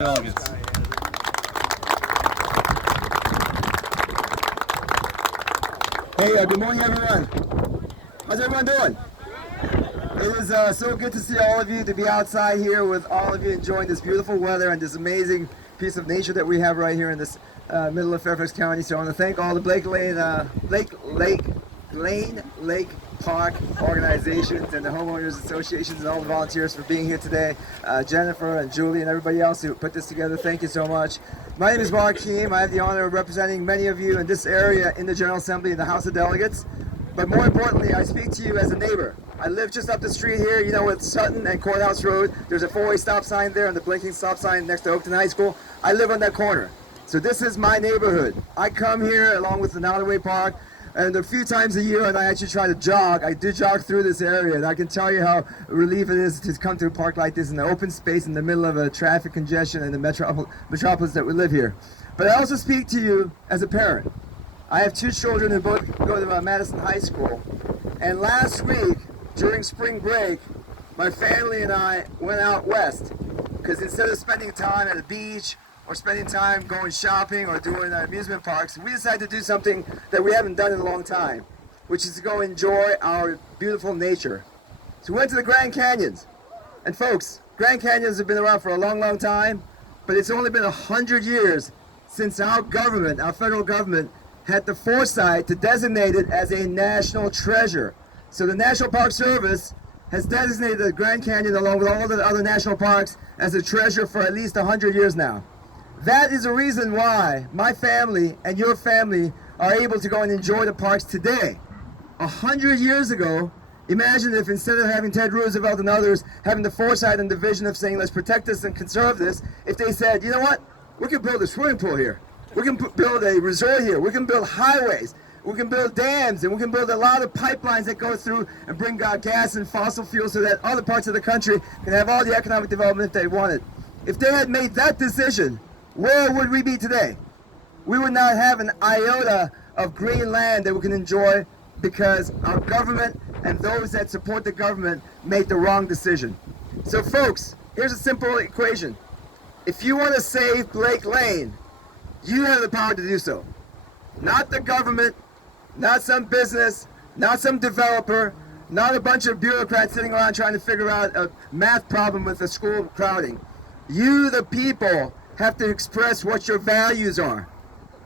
Delegates. Hey, good morning, everyone. How's everyone doing? It is so good to see all of you, to be outside here with all of you enjoying this beautiful weather and this amazing piece of nature that we have right here in this middle of Fairfax County. So I want to thank all the Lake Lake Park organizations and the homeowners associations and all the volunteers for being here today. Jennifer and Julie and everybody else who put this together, thank you so much. My name is Keam. I have the honor of representing many of you in this area in the General Assembly in the House of Delegates. But more importantly, I speak to you as a neighbor. I live just up the street here, you know, with Sutton and Courthouse Road. There's a four-way stop sign there and the blinking stop sign next to Oakton High School. I live on that corner. So this is my neighborhood. I come here along with the Nottoway Park, and a few times a year, and I actually try to jog. I do jog through this area, and I can tell you how relief it is to come to a park like this in an open space in the middle of a traffic congestion in the metropolis that we live here. But I also speak to you as a parent. I have two children who both go to Madison High School, and last week, during spring break, my family and I went out west, because instead of spending time at the beach, or spending time going shopping or doing amusement parks, we decided to do something that we haven't done in a long time, which is to go enjoy our beautiful nature. So we went to the Grand Canyons. And folks, Grand Canyons have been around for a long, long time, but it's only been 100 years since our government, our federal government, had the foresight to designate it as a national treasure. So the National Park Service has designated the Grand Canyon, along with all the other national parks, as a treasure for at least 100 years now. That is the reason why my family and your family are able to go and enjoy the parks today. 100 years ago, imagine if instead of having Ted Roosevelt and others having the foresight and the vision of saying, let's protect this and conserve this, if they said, you know what, we can build a swimming pool here, we can build a resort here, we can build highways, we can build dams, and we can build a lot of pipelines that go through and bring gas and fossil fuels so that other parts of the country can have all the economic development they wanted. If they had made that decision, where would we be today? We would not have an iota of green land that we can enjoy because our government and those that support the government made the wrong decision. So folks, here's a simple equation. If you want to save Blake Lane, you have the power to do so. Not the government, not some business, not some developer, not a bunch of bureaucrats sitting around trying to figure out a math problem with the school crowding. You, the people, have to express what your values are.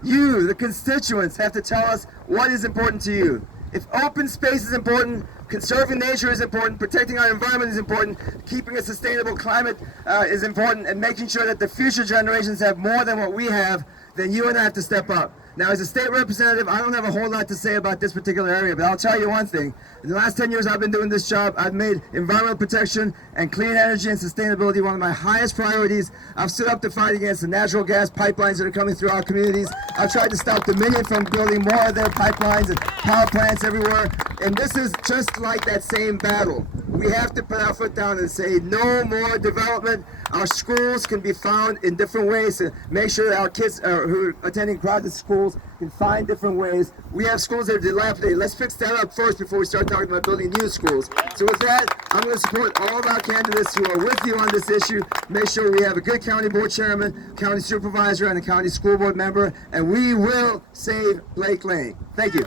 You, the constituents, have to tell us what is important to you. If open space is important, conserving nature is important, protecting our environment is important, keeping a sustainable climate is important, and making sure that the future generations have more than what we have, then you and I have to step up. Now, as a state representative, I don't have a whole lot to say about this particular area, but I'll tell you one thing. In the last 10 years I've been doing this job, I've made environmental protection and clean energy and sustainability one of my highest priorities. I've stood up to fight against the natural gas pipelines that are coming through our communities. I've tried to stop Dominion from building more of their pipelines and power plants everywhere. And this is just like that same battle. We have to put our foot down and say no more development. Our schools can be found in different ways to make sure that our kids who are attending private schools can find different ways. We have schools that are dilapidated. Let's fix that up first before we start talking about building new schools. So with that, I'm going to support all of our candidates who are with you on this issue. Make sure we have a good county board chairman, county supervisor, and a county school board member, and we will save Blake Lane. Thank you.